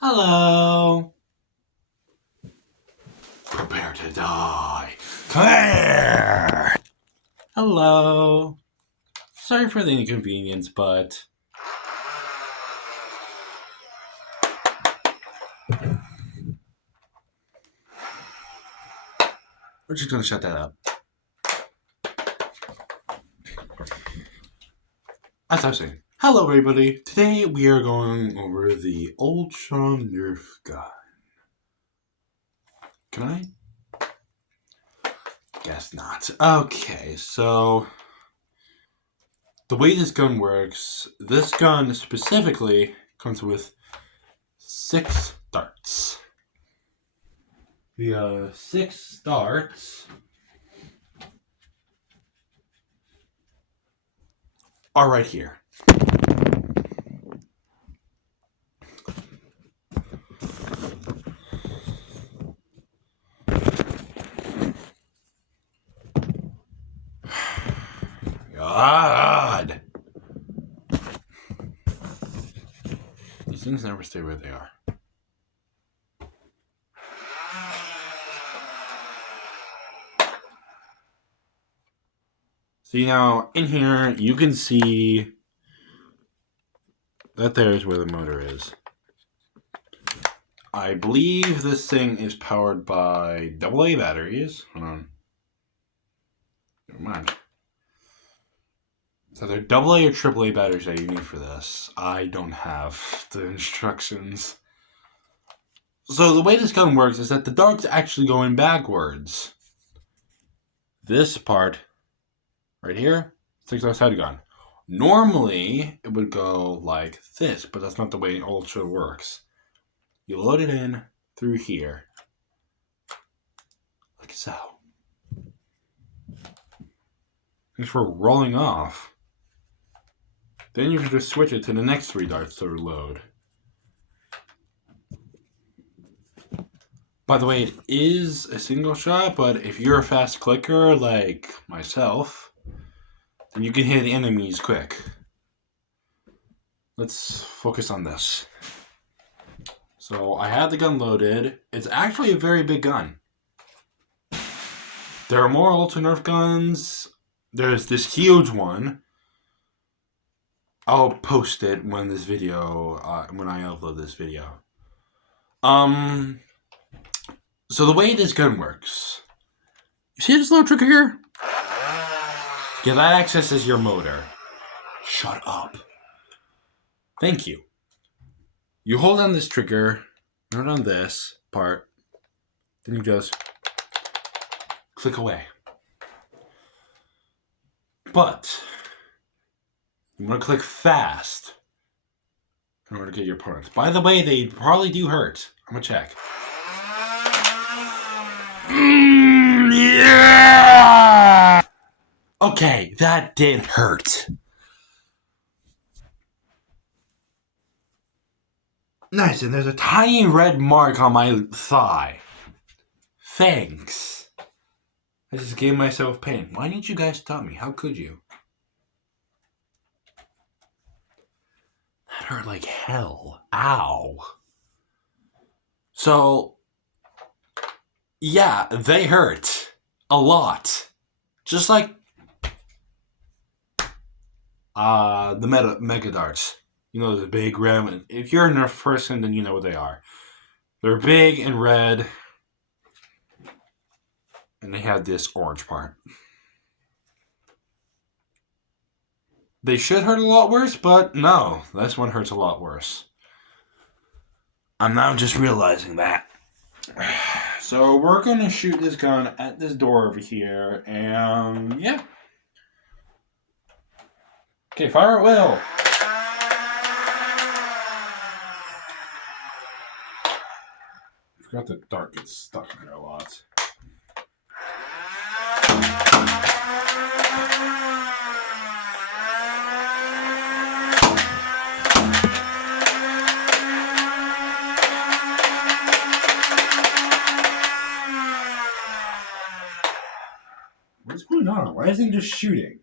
Hello. Prepare to die. Claire. Hello. Sorry for the inconvenience, but we're just gonna shut that up. As I was saying, hello everybody. Today we are going over the Ultra Nerf gun. Can I? Guess not. Okay, so the way this gun works, this gun specifically comes with 6 darts. The 6 darts are right here. God! These things never stay where they are. See, now, in here, you can see that there's where the motor is. I believe this thing is powered by AA batteries. Hold on. Never mind. So they're AA or AAA batteries that you need for this. I don't have the instructions. So the way this gun works is that the dart's actually going backwards. This part right here sticks outside the gun. Normally, it would go like this, but that's not the way Ultra works. You load it in through here, like so. Just for rolling off. Then you can just switch it to the next 3 darts to reload. By the way, it is a single shot, but if you're a fast clicker like myself, then you can hit enemies quick. Let's focus on this. So I had the gun loaded. It's actually a very big gun. There are more Ultra Nerf guns. There's this huge one. I'll post it when this video, when I upload this video. So the way this gun works, you see this little trigger here? Yeah, that accesses your motor. Shut up. Thank you. You hold on this trigger, hold on this part, then you just click away. But you want to click fast in order to get your parts. By the way, they probably do hurt. I'm going to check. Yeah! Okay, that did hurt. Nice, and there's a tiny red mark on my thigh. Thanks. I just gave myself pain. Why didn't you guys stop me? How could you? That hurt like hell. Ow. So, yeah, they hurt. A lot. Just like the mega darts. You know, the big red. If you're a Nerf person, then you know what they are. They're big and red. And they have this orange part. They should hurt a lot worse, but no. This one hurts a lot worse. I'm now just realizing that. So we're going to shoot this gun at this door over here. And yeah. Okay, fire at will. I forgot the dart gets stuck in there a lot. What's going on? Why isn't it just shooting?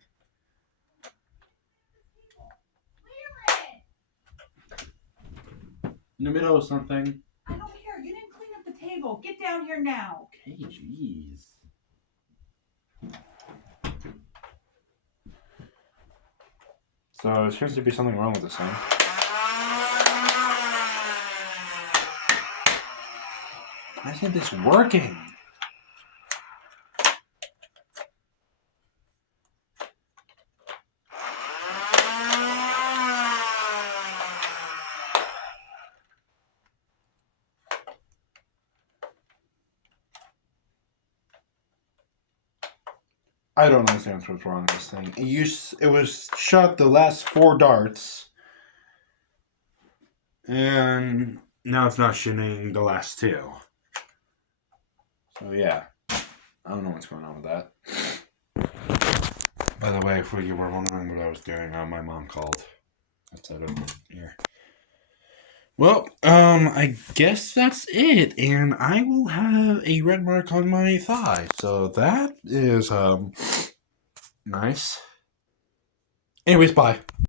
in the middle of something. I don't care. You didn't clean up the table. Get down here now. Okay, jeez. So there seems to be something wrong with this thing. Why isn't this working? I don't understand what's wrong with this thing. It was shot the last 4 darts, and now it's not shooting the last 2. So yeah, I don't know what's going on with that. By the way, if you were wondering what I was doing, my mom called. Outside of here. Well, I guess that's it, and I will have a red mark on my thigh. So that is nice. Anyways, bye.